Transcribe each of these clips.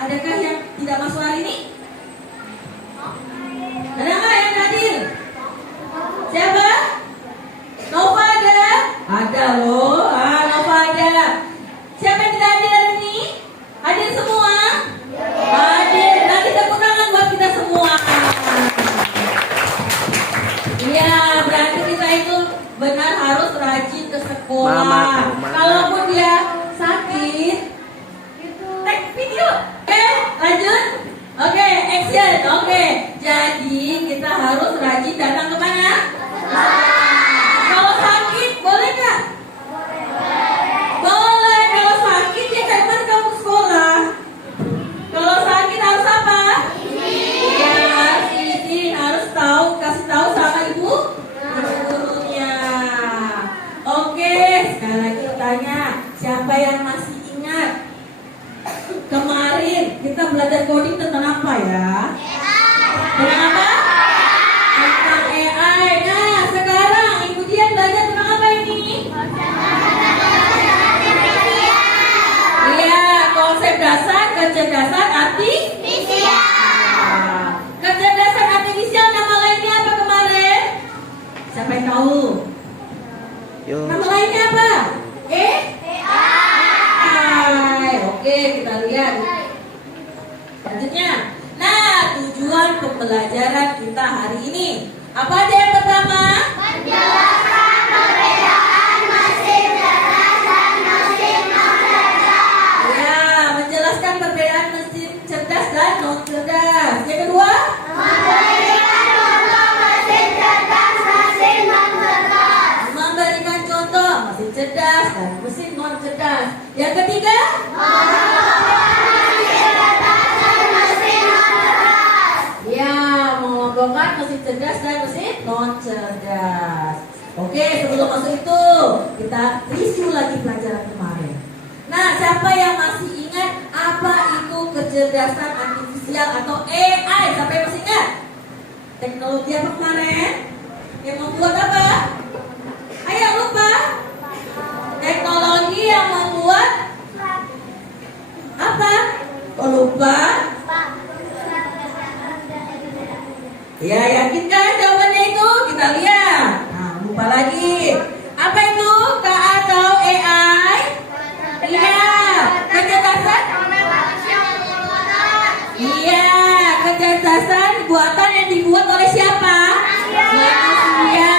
Adakah yang tidak masuk hari ini? Ada nggak yang hadir? Siapa? Nova ada? Ada loh. Nova ada. Siapa yang tidak hadir hari ini? Hadir semua? Hadir. Nanti tepuk tangan buat kita semua. Iya, berarti kita itu benar harus rajin ke sekolah. Mama. Kalaupun dia sakit, take video. Oke, lanjut. Oke, action. Oke, jadi kita harus rajin datang ke mana? Kalau sakit, boleh nggak? Boleh. Kalau sakit ya kayak mana kamu ke sekolah? Kalau sakit harus apa? Ya, harus izin, harus tahu, kasih tahu sama ibu gurunya. Oke, sekali lagi tanya, siapa yang masih ingat kemarin kita belajar coding tentang apa ya? Tentang apa? Tentang AI. Nah, sekarang Ibu Dian belajar tentang apa ini? Iya, konsep dasar kecerdasan artifisial. Kecerdasan artifisial nama lainnya apa kemarin? Siapa yang tahu? Yuk. Nama lainnya apa? AI. Oke, kita lihat. Selanjutnya. Nah, tujuan pembelajaran kita hari ini. Apa aja yang pertama? Menjelaskan perbedaan mesin cerdas dan mesin non cerdas. Ya, menjelaskan perbedaan mesin cerdas dan non cerdas. Yang kedua? Memberikan contoh mesin cerdas, mesin non cerdas. Memberikan contoh mesin cerdas dan mesin non cerdas. Yang ketiga? Mengelompokkan mesin cerdas dan mesin non cerdas. Ya, mengelompokkan mesin cerdas dan mesin non cerdas. Oke, sebelum masuk itu kita review lagi pelajaran kemarin. Nah, siapa yang masih ingat apa itu kecerdasan artifisial atau AI? Siapa yang masih ingat? Teknologi apa kemarin? Yang membuat apa? Ayo lupa. Teknologi yang membuat apa? Kok lupa? Ya, yakin kan jawabannya itu? Kita lihat. Nah, lupa lagi. Apa itu? Kak atau AI? Iya, kecerdasan. Iya, kecerdasan buatan yang dibuat oleh siapa? Manusia.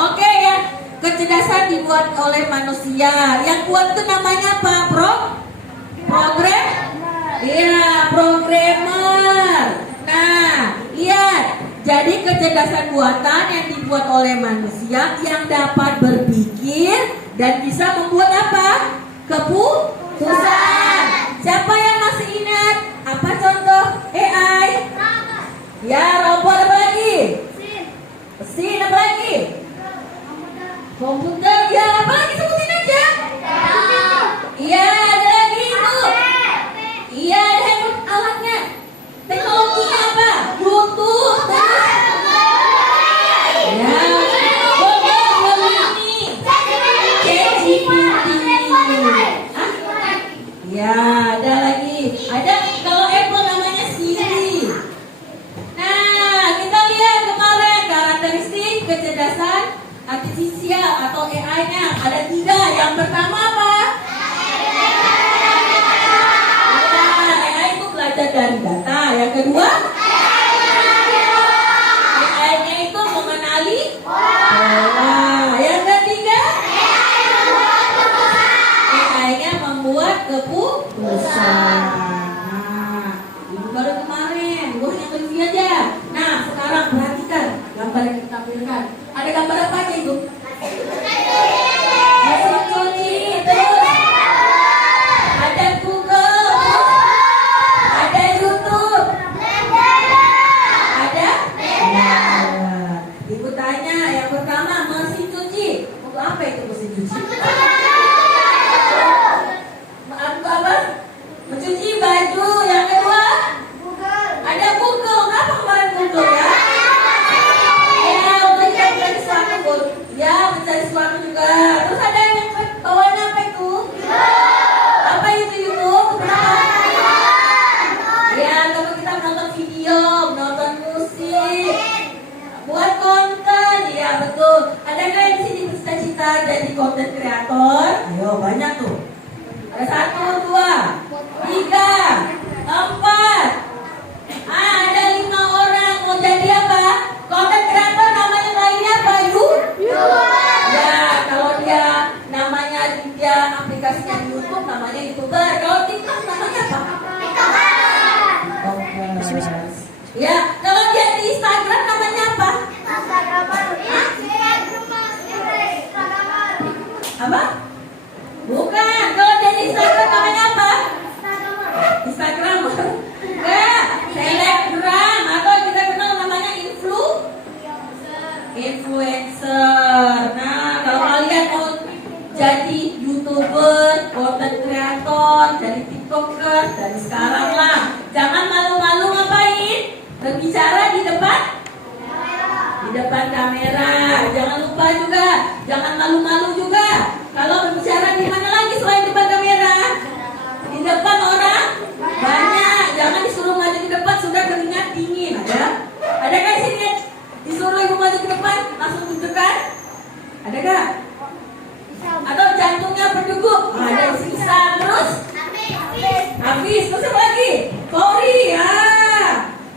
Oke ya, kecerdasan dibuat oleh manusia. Yang buat itu namanya apa? Program? Iya, programmer. Nah, lihat. Jadi kecerdasan buatan yang dibuat oleh manusia yang dapat berpikir dan bisa membuat apa? Keputusan. Siapa yang masih ingat? Apa contoh AI? Ya, robot apa lagi? Mesin apa lagi? Komputer. Ya, apa lagi sebutin aja? Iya, ada lagi itu. Iya, ada handphone alatnya. Teknologinya apa? Bluetooth. Ya, Google ini. ChatGPT. Ya, ada lagi. Ada kalau Apple namanya Siri. Nah, kita lihat kemarin karakteristik kecerdasan artifisial atau AI-nya ada 3. Yang pertama apa? Ya, AI itu belajar dari data. Yang kedua? AI-nya itu mengenali pola. Yang ketiga? AI-nya membuat keputusan. Nah, ini baru kemarin, gue hanya review aja. Nah, sekarang perhatikan gambar yang kita tampilkan. Ada gambar apa aja ibu? Mesin cuci, terus ada Google, ada YouTube, ada? Ibu tanya yang pertama mesin cuci. Untuk apa itu mesin cuci? Apa? Mencuci baju. Yang kedua? Ada Google. Kenapa kemarin Google ya? Ya, untuk kita bisa Google. Ya, content creator? Ayo banyak tuh. Ada 1, 2, 3, 4. Ada 5 orang. Mau jadi apa? Content creator namanya lainnya apa? Ya, kalau dia namanya dia aplikasinya di YouTube namanya YouTuber. Kalau TikTok namanya apa? Ya, kalau dia di Instagram namanya apa? Apa? Bukan. Kalau dia di Instagram namanya apa? Instagram. Enggak, Telegram atau kita kenal namanya influencer. Nah, kalau kalian mau jadi YouTuber, content creator, jadi TikToker, dari sekarang lah. Jangan malu-malu ngapain? Berbicara di depan kamera. Jangan lupa juga, jangan malu-malu juga. Kalau berbicara di mana lagi selain depan kamera? Di depan orang banyak. Jangan disuruh maju di depan sudah keringat dingin. Ada kan sini? Disuruh ibu maju ke depan langsung deg-degan? Ada gak? Atau jantungnya berdegup? Ada sisa terus? Habis. Terus apa lagi? Kori ya.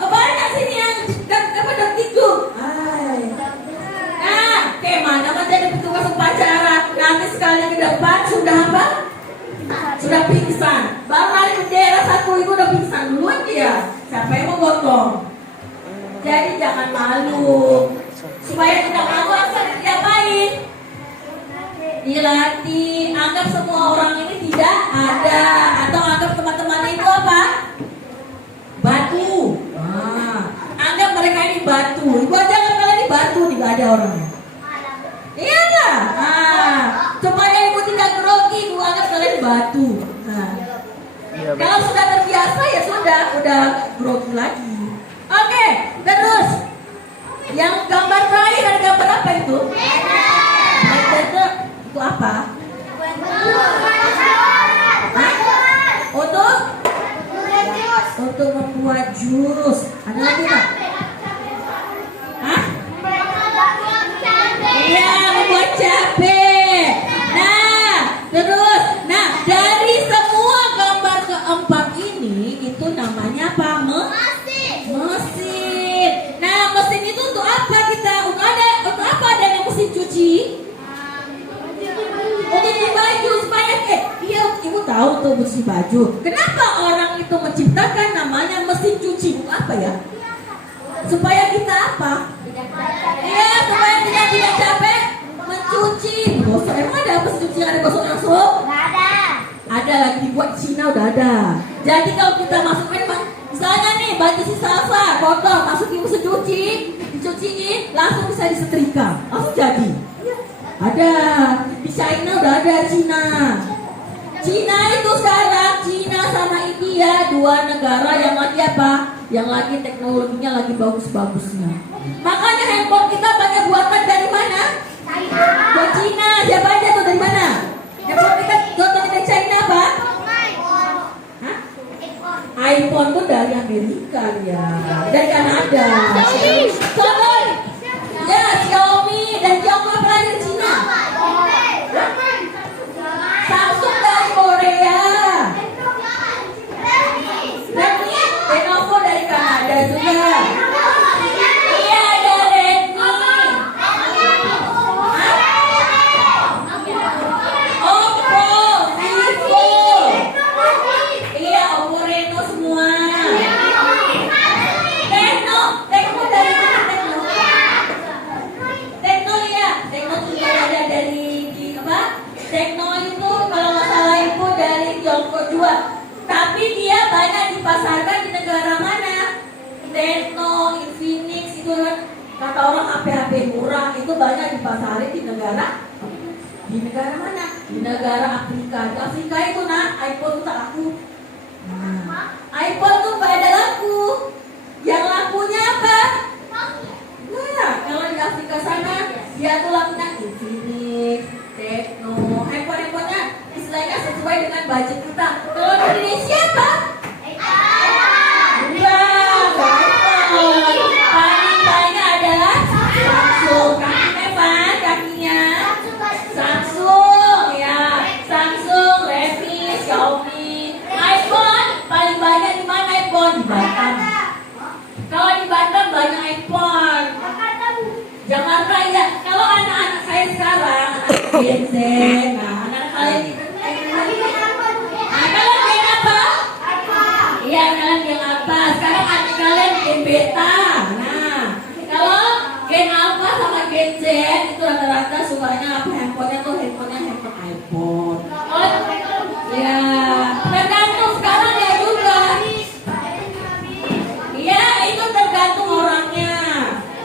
Banyak sini yang dapat deg-degup. Nah, kayak mana menjadi petugas upacara? Nanti sekali ke depan sudah apa? Sudah pingsan. Baru narik bendera 1 itu udah pingsan duluan dia. Siapa yang mau gotong? Jadi jangan malu. Supaya tidak malu apa diapain? Dilatih. Anggap semua orang ini tidak ada. Atau anggap teman-temannya itu apa? Batu. Anggap mereka ini batu. Ibu aja anggap kalian ini batu. Tidak ada orangnya. Iya lah. Supaya ibu tidak grogi, ibu anggap kalian batu. Kalau sudah terbiasa ya sudah, udah grogi lagi. Oke, terus yang gambar terakhir ada gambar apa itu? Itu apa? Untuk membuat jus. Ada lagi nggak? Iya, membuat cabai. Terus, dari semua gambar keempat ini itu namanya apa? Mesin. Mesin itu untuk apa kita? Untuk apa adanya mesin cuci? Untuk cuci baju supaya ibu tahu tuh bersih baju. Kenapa orang itu menciptakan namanya mesin cuci? Untuk apa ya? Supaya kita apa? Iya, supaya tidak capek mencuci. Gosok, emang ada mesin cuci yang ada gosok langsung? Nggak ada. Ada lagi dibuat Cina udah ada. Jadi kalau kita masukkan misalnya nih baju si Salsa kotor, masukin mesin cuci, dicuciin, langsung bisa disetrika, langsung jadi. Ada di China udah ada. Cina itu sekarang Cina sama India 2 negara yang lagi apa? Yang lagi teknologinya lagi bagus-bagusnya. Makanya handphone kita banyak buatan dari mana? Buat Cina. Siapa aja tuh dari mana? Handphone kita buatan dari China apa? iPhone tuh dari Amerika ya, dari Kanada. Xiaomi dan Tiongkok apa dari Cina? Samsung dari Korea. Lenovo dari Kanada juga. Iya, ada Redmi. Oppo, Vivo. Iya, Oppo Reno semua. Tekno dari mana? Tekno ya. Tekno juga ada dari Tekno itu kalau nggak salah itu dari Tiongkok juga. Tapi dia banyak dipasarkan di negara mana? Tekno, Infinix itu kan kata orang HP murah itu banyak dipasarin di negara mana? Di negara Afrika. Di Afrika itu iPhone itu tak laku. iPhone tuh pada laku. Yang lakunya apa? Kalau di Afrika sana dia tuh lakunya Infinix, Tekno, handphone-handphonenya istilahnya sesuai dengan budget kita. Kalau di Indonesia apa? Paling banyak adalah Samsung. Kakinya Samsung. beta. Nah, kalau gen alpha sama gen Z itu rata-rata sukanya apa? Handphonenya handphone iPhone. Oh, ya, tergantung sekarang ya juga. Iya, itu tergantung orangnya.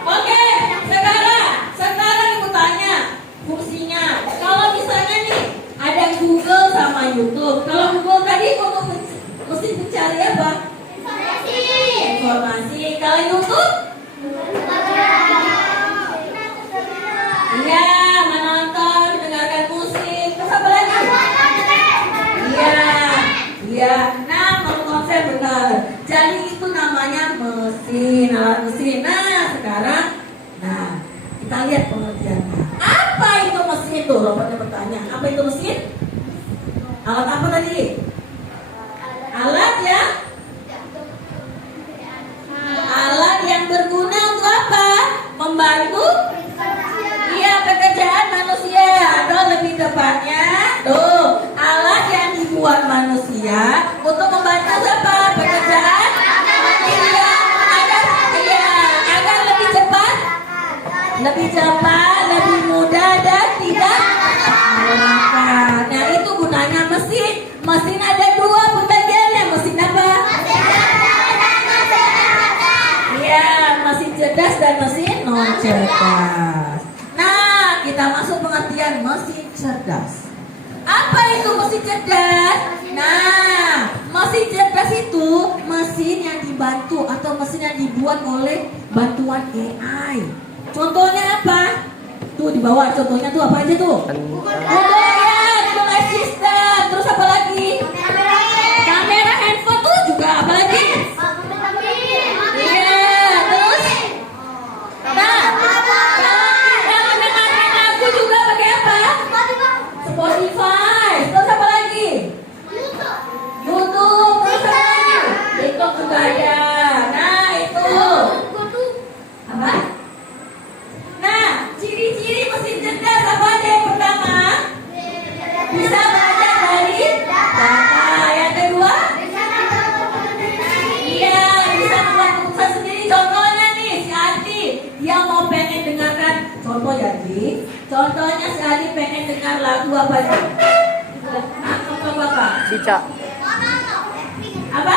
Oke, sekarang ibu tanya fungsinya. Kalau misalnya nih ada Google sama YouTube. Kalau Google tadi untuk mesin pencari apa? Informasi. Kalau YouTube? Iya, menonton, mendengarkan musik. Terus apa lagi? Iya. Nah, konsep benar. Jadi itu namanya mesin, alat mesin. Nah, sekarang, kita lihat pengertiannya. Apa itu mesin itu? Robotnya bertanya. Apa itu mesin? Alat apa tadi? Alat yang berguna untuk apa? Membantu? Iya, pekerjaan manusia. Atau lebih tepatnya, alat yang dibuat manusia untuk membantu apa? Pekerjaan manusia agar lebih cepat, lebih mudah dan tidak melelahkan. Nah, itu gunanya mesin. Mesin ada dua pembagiannya. Mesin apa? Iya, mesin cerdas dan mesin non cerdas. Nah, kita masuk pengertian mesin cerdas. Apa itu mesin cerdas? Nah, mesin cerdas itu mesin yang dibantu atau mesin yang dibuat oleh bantuan AI. Contohnya apa? Tuh di bawah contohnya tuh apa aja tuh? Google Assistant. Terus apa lagi? Kamera handphone tuh juga apa lagi? Iya, terus? Nah, kalau mendengarkan lagu juga pakai apa? Spotify. Terus apa lagi? YouTube. Terus apa lagi? TikTok juga ada. Nah, itu. Apa? Nah, ciri-ciri mesin cerdas apa aja yang pertama? Bisa belajar dari data. Yang kedua? Iya, bisa membuat keputusan sendiri. Contohnya nih, si Adi, dia mau pengen dengarkan. Contoh ya, Adi. Contohnya si Adi pengen dengar lagu apa nih? Apa Bapak? Cica. Apa?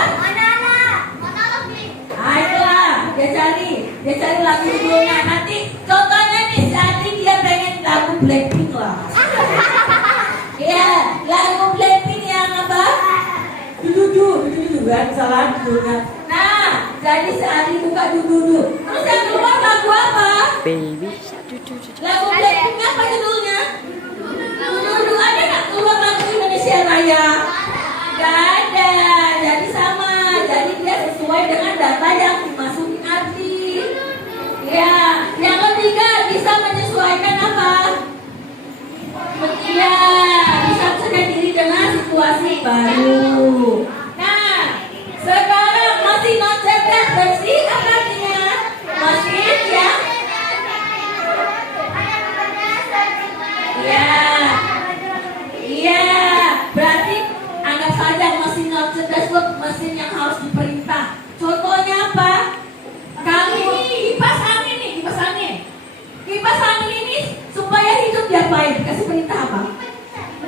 Itulah, dia cari lagu judulnya. Nanti contohnya nih, si Adi dia pengen lagu Blackpink lah. Iya, lagu Blackpink yang apa? Dudu kan, salah judulnya. Nah, jadi si Adi buka dudu. Terus yang keluar lagu apa? Baby. Lagu Blackpink apa judulnya? Dudu. Ada nggak keluar lagu Indonesia Raya? Gak ada. Jadi sama. Jadi dia sesuai dengan data yang dimasukin Adi. Ya, yang ketiga bisa menyesuaikan apa? Iya, bisa menyesuaikan diri dengan situasi baru. Nah, sekarang masih non cerdas versi apa artinya? Mesin yang Iya, berarti anggap saja mesin non cerdas itu mesin yang harus diperintah. Contohnya apa? Kamu kipas angin ini supaya hidup diapain? Kasih perintah apa?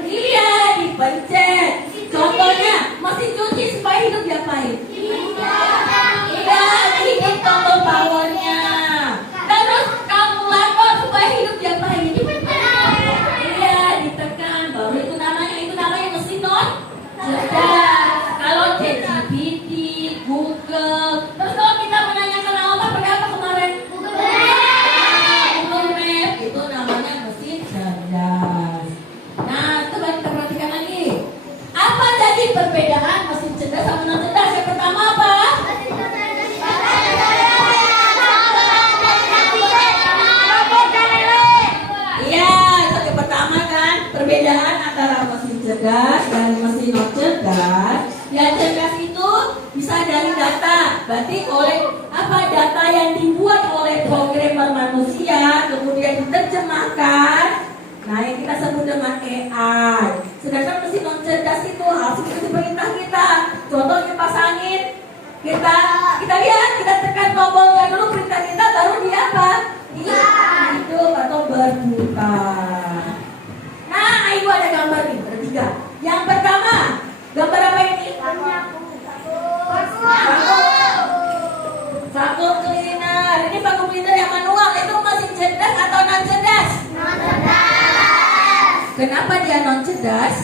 Iya, dipencet. Contohnya mesin cuci supaya hidup diapain? Iya, hidup tombol powernya. Terus kamu lapor supaya hidup diapain? Iya, ditekan. Baru itu namanya mesin non cerdas. Kalau ChatGPT, Google. Terus kalau kita menanyakan apa pakai apa kemarin? Google Map. Itu namanya mesin cerdas. Nah, coba kita perhatikan lagi. Apa tadi perbedaan mesin cerdas sama non cerdas? Yang pertama apa? Iya, itu yang pertama kan. Perbedaan antara mesin cerdas dan mesin non cerdas. Yang cerdas itu bisa dari data. Berarti oleh apa? Data yang dibuat oleh programmer manusia kemudian diterjemahkan. Nah, yang kita sebut dengan AI. Sedangkan mesin non cerdas itu harus dikasih perintah kita. Contoh kipas angin. Kita lihat, kita tekan tombolnya dulu, perintah kita, baru dia apa? Hidup atau berputar. Nah, ibu ada gambar nih, ada 3. Yang pertama, gambar apa ini? Vakum cleaner. Ini vakum cleaner yang manual, itu mesin cerdas atau non cerdas? Kenapa dia non cerdas?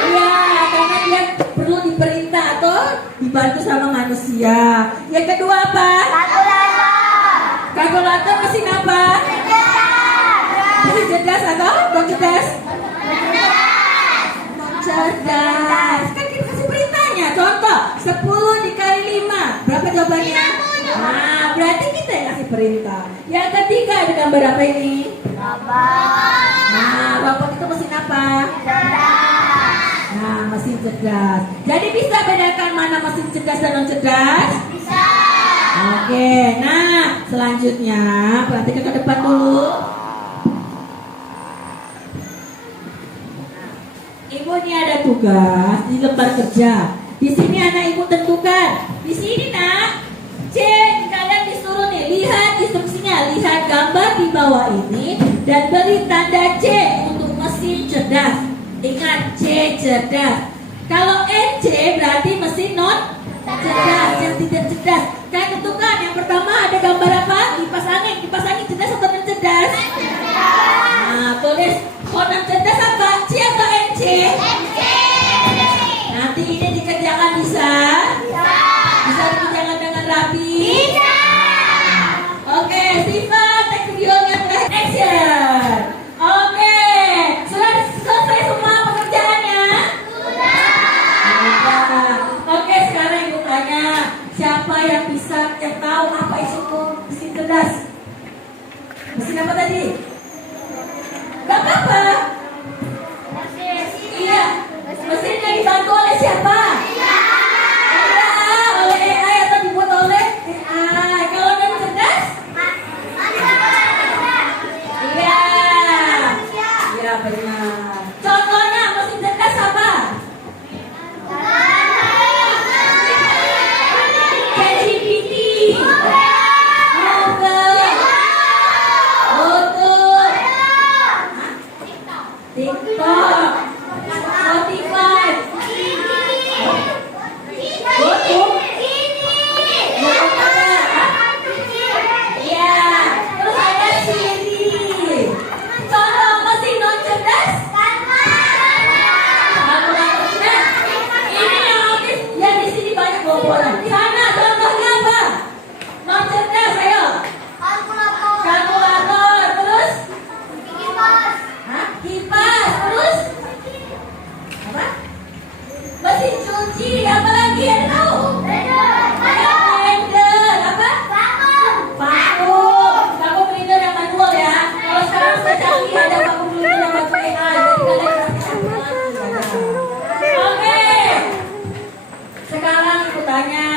Iya, karena dia perlu diperintah atau dibantu sama manusia. Yang kedua apa? Kalkulator mesin apa? Mesin cerdas atau non cerdas? Non cerdas. Kan kita kasih perintahnya. Contoh, 10 dikali 5. Berapa jawabannya? Nah, berarti kita yang kasih perintah. Yang ketiga ada gambar apa ini? Nah, robot itu mesin apa? Nah, mesin cerdas. Jadi bisa bedakan mana mesin cerdas dan non cerdas? Bisa. Oke, nah selanjutnya perhatikan ke depan dulu. Ibu ini ada tugas di lembar kerja. Di sini anak ibu tentukan. Di sini nak, C, kalian disuruh nih lihat instruksinya, lihat gambar di bawah ini dan beri tanda C untuk mesin cerdas. Ingat C cerdas. Kalau NC berarti mesin non cerdas, yang tidak cerdas. Kalian tentukan yang pertama ada gambar apa? Kipas angin. Kipas angin cerdas atau non cerdas? Nah, tulis non cerdas apa? C atau NC? Nanti ini dikerjakan bisa? Bisa dikerjakan dengan rapi? Oke, Siva, take videonya terakhir. Action. Oke, sudah selesai semua pekerjaannya? Sudah. Oke, sekarang ibu tanya, siapa yang tahu apa itu mesin cerdas? Mesin apa tadi? Gak apa-apa. Iya, mesin yang dibantu oleh siapa? Oleh AI atau dibuat oleh AI. Kalau non cerdas? Iya benar. Contohnya mesin cerdas apa? ChatGPT, Google, YouTube, TikTok, Spotify, YouTube, iya. Terus ada Siri. Contoh mesin non cerdas? Ini yang autis, yang di sini banyak bobolan. Sana contohnya apa? Non cerdas, ayo. Kalkulator, terus? Kipas, terus? Apa? Mesin cuci, apa lagi yang tahu? Blender, apa? Vakum cleaner yang manual ya. Kalau sekarang sudah canggih ada vakum cleaner yang pakai AI. Jadi kalian praktekkan. Oke. Sekarang aku tanya,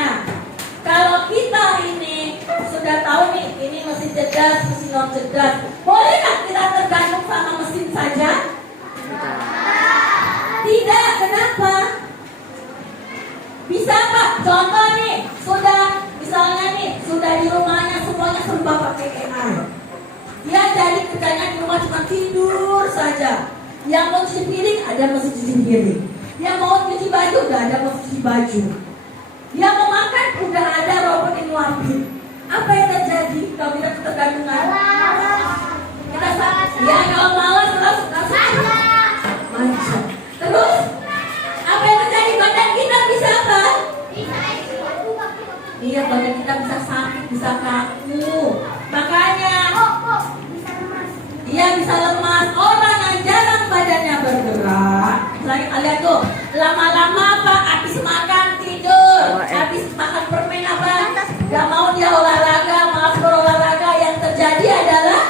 kalau kita ini sudah tahu nih, ini mesin cerdas, mesin non cerdas, boleh nggak kita tergantung sama mesin saja? Tidak, kenapa? Bisa Pak, contoh nih, misalnya nih, sudah di rumahnya semuanya serba pakai AI. Dia jadi kerjanya di rumah cuma tidur saja. Yang mau cuci piring, ada mesin cuci piring. Yang mau cuci baju, udah ada mesin cuci baju. Yang mau makan, udah ada robot yang nyuapin. Apa yang terjadi kalau kita ketergantungan? Ya kalau malas, langsung manja. Terus, apa yang terjadi? Badan kita bisa apa? Iya, badan kita bisa sakit, bisa kaku. Makanya, iya bisa lemas. Orang yang jarang badannya bergerak, misalnya kalian tuh lama-lama Pak, habis makan tidur, habis makan permen apa? Gak mau dia olahraga, malas berolahraga. Yang terjadi adalah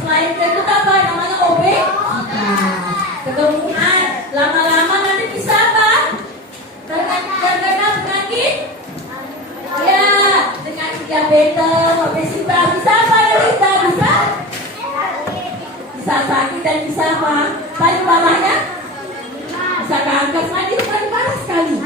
selain itu apa? Namanya obesitas, kegemukan. Lama-lama nanti bisa apa? Terkena penyakit. Ya, dengan diabetes, obesitas, bisa apa ya kita? Bisa sakit dan bisa apa? Paling parahnya bisa kanker. Nah, itu paling parah sekali.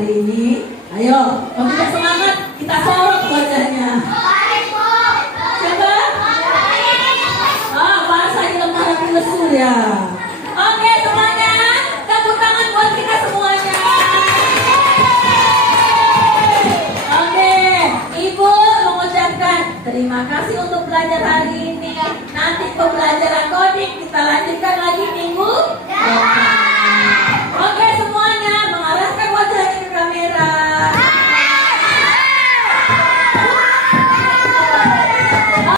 hari ini? Ayo, kalau kita semangat, kita sorot wajahnya. Coba. Bahasa lemah hati lesu ya. Oke, semuanya, tepuk tangan buat kita semuanya. Oke, Ibu mengucapkan terima kasih untuk belajar hari ini. Nanti pembelajaran coding kita lanjutkan.